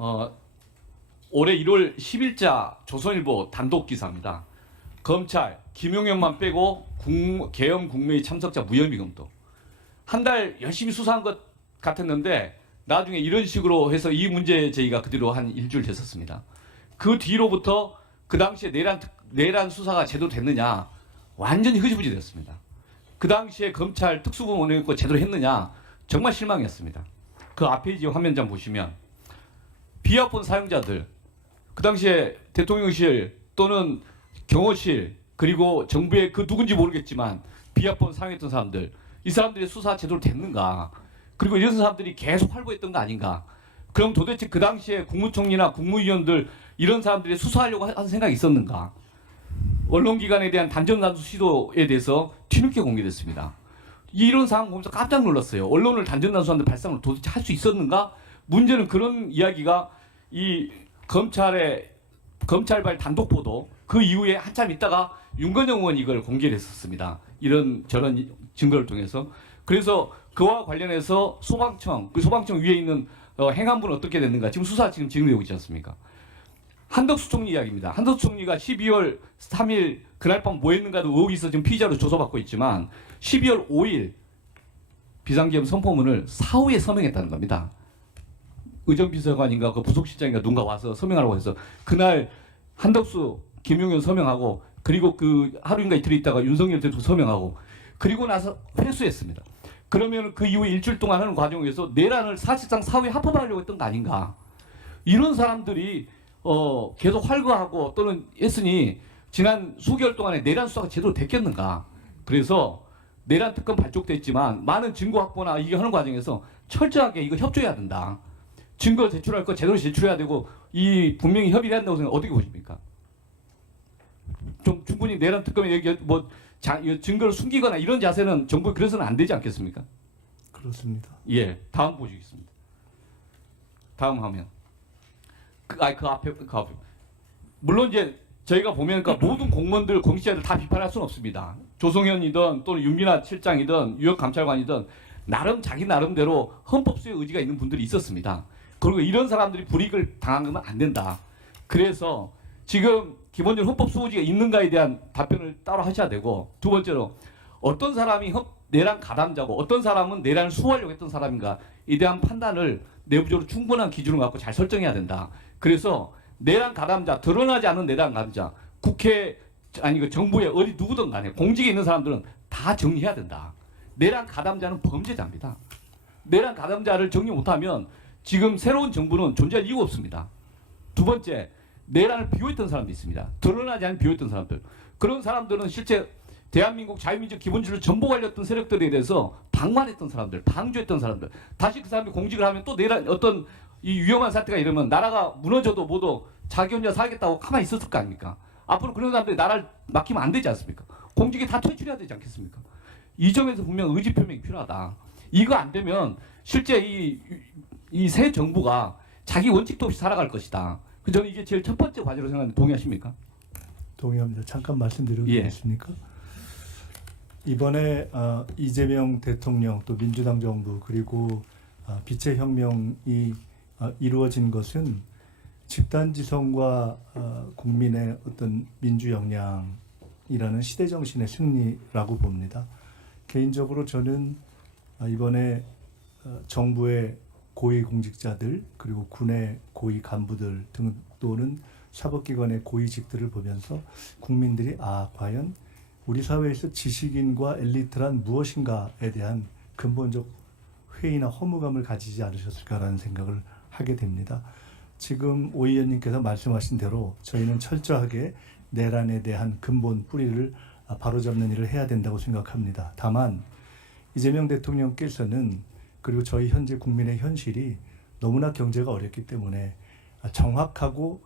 어, 올해 1월 10일자 조선일보 단독 기사입니다. 검찰 김용현만 빼고 계엄 국무회의 참석자 무혐의 검토. 한 달 열심히 수사한 것 같았는데 나중에 이런 식으로 해서 이 문제 제기가 그대로 한 일주일 됐었습니다. 그 뒤로부터 그 당시에 내란 수사가 제대로 됐느냐 완전히 흐지부지 됐습니다. 그 당시에 검찰 특수부문을 제대로 했느냐 정말 실망이었습니다. 그 앞페이지 화면장 보시면 비아폰 사용자들, 그 당시에 대통령실 또는 경호실 그리고 정부의 그 누군지 모르겠지만 비아폰 사용했던 사람들, 이 사람들의 수사 제대로 됐는가? 그리고 이런 사람들이 계속 활보했던 거 아닌가? 그럼 도대체 그 당시에 국무총리나 국무위원들 이런 사람들이 수사하려고 한 생각이 있었는가? 언론기관에 대한 단전단수 시도에 대해서 뒤늦게 공개됐습니다. 이런 상황 보면서 깜짝 놀랐어요. 언론을 단전단수하는데 발상을 도대체 할 수 있었는가? 문제는 그런 이야기가 이 검찰발 단독 보도 그 이후에 한참 있다가 윤건영 의원이 이걸 공개를 했었습니다. 이런 저런 증거를 통해서. 그래서 그와 관련해서 소방청, 그 소방청 위에 있는 행안부는 어떻게 됐는가 지금 수사 지금 진행되고 있지 않습니까? 한덕수 총리 이야기입니다. 한덕수 총리가 12월 3일 그날 밤 뭐 했는가도 의혹이 있어 지금 피의자로 조사받고 있지만 12월 5일 비상계엄 선포문을 사후에 서명했다는 겁니다. 의전비서관인가 그 부속실장인가 누군가 와서 서명하라고 해서 그날 한덕수, 김용현 서명하고 그리고 그 하루인가 이틀 있다가 윤석열 대통령 서명하고 그리고 나서 회수했습니다. 그러면 그 이후에 일주일 동안 하는 과정에서 내란을 사실상 사후에 합법하려고 했던 거 아닌가? 이런 사람들이 계속 활거하고 또는 했으니 지난 수개월 동안에 내란 수사가 제대로 됐겠는가? 그래서 내란 특검 발족됐지만 많은 증거 확보나 이게 하는 과정에서 철저하게 이거 협조해야 된다. 증거 제출할 거 제대로 제출해야 되고 이 분명히 협의를 한다고 생각 어떻게 보십니까? 좀 충분히 내란 특검에 얘기 증거를 숨기거나 이런 자세는 정부 그래서는 안 되지 않겠습니까? 그렇습니다. 예, 다음 보시겠습니다. 다음 화면. 그 앞에. 물론 이제 저희가 보면 그러니까 모든 공무원들, 공직자들 다 비판할 수는 없습니다. 조성현이든 또는 윤미나 실장이든 유역 감찰관이든 나름 자기 나름대로 헌법 수의 의지가 있는 분들이 있었습니다. 그리고 이런 사람들이 불이익을 당한 건 안 된다. 그래서 지금 기본적으로 헌법 수호지가 있는가에 대한 답변을 따로 하셔야 되고 두 번째로 어떤 사람이 내란 가담자고 어떤 사람은 내란을 수호하려고 했던 사람인가에 대한 판단을 내부적으로 충분한 기준을 갖고 잘 설정해야 된다. 그래서 내란 가담자, 드러나지 않은 내란 가담자, 국회 아니 그 정부의 어디 누구든 간에 공직에 있는 사람들은 다 정리해야 된다. 내란 가담자는 범죄자입니다. 내란 가담자를 정리 못하면 지금 새로운 정부는 존재할 이유가 없습니다. 두 번째, 내란을 비호했던 사람도 있습니다. 드러나지 않은 비호했던 사람들. 그런 사람들은 실제 대한민국 자유민주 기본주의를 전복하려던 세력들에 대해서 방관했던 사람들, 방조했던 사람들. 다시 그 사람이 공직을 하면 또 내란 어떤 이 위험한 사태가 이러면 나라가 무너져도 모두 자기 혼자 살겠다고 가만히 있었을 거 아닙니까? 앞으로 그런 사람들이 나라를 맡기면 안 되지 않습니까? 공직에 다 퇴출해야 되지 않겠습니까? 이 점에서 분명 의지 표명이 필요하다. 이거 안 되면 실제 이 새 정부가 자기 원칙도 없이 살아갈 것이다. 저는 이게 제일 첫 번째 과제로 생각하는데 동의하십니까? 동의합니다. 잠깐 말씀드려도 예. 되겠습니까? 이번에 이재명 대통령 또 민주당 정부 그리고 빛의 혁명이 이루어진 것은 집단지성과 국민의 어떤 민주 역량이라는 시대 정신의 승리라고 봅니다. 개인적으로 저는 이번에 정부의 고위 공직자들 그리고 군의 고위 간부들 등 또는 사법기관의 고위직들을 보면서 국민들이 과연 우리 사회에서 지식인과 엘리트란 무엇인가에 대한 근본적 회의나 허무감을 가지지 않으셨을까라는 생각을 하게 됩니다. 지금 오 의원님께서 말씀하신 대로 저희는 철저하게 내란에 대한 근본 뿌리를 바로잡는 일을 해야 된다고 생각합니다. 다만 이재명 대통령께서는 그리고 저희 현재 국민의 현실이 너무나 경제가 어렵기 때문에 정확하고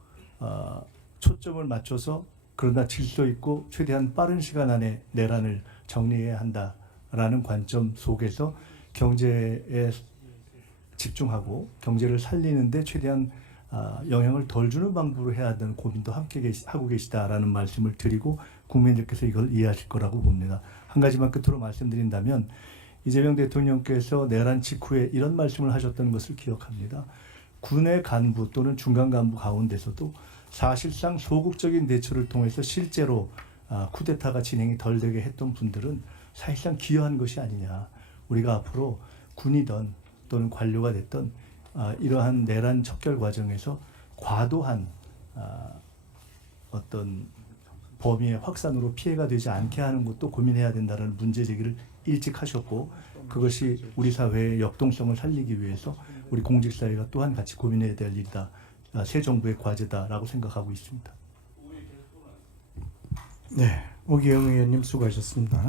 초점을 맞춰서 그러나 질서 있고 최대한 빠른 시간 안에 내란을 정리해야 한다라는 관점 속에서 경제에 집중하고 경제를 살리는데 최대한 영향을 덜 주는 방법으로 해야 한다는 고민도 함께 하고 계시다라는 말씀을 드리고 국민들께서 이걸 이해하실 거라고 봅니다. 한 가지만 끝으로 말씀드린다면 이재명 대통령께서 내란 직후에 이런 말씀을 하셨던 것을 기억합니다. 군의 간부 또는 중간 간부 가운데서도 사실상 소극적인 대처를 통해서 실제로 쿠데타가 진행이 덜 되게 했던 분들은 사실상 기여한 것이 아니냐. 우리가 앞으로 군이든 또는 관료가 됐든 이러한 내란 척결 과정에서 과도한 어떤 범위의 확산으로 피해가 되지 않게 하는 것도 고민해야 된다는 문제 제기를 일찍 하셨고, 그것이 우리 사회의 역동성을 살리기 위해서 우리 공직사회가 또한 같이 고민해야 될 일이다. 새 정부의 과제다라고 생각하고 있습니다. 네, 오기영 의원님 수고하셨습니다.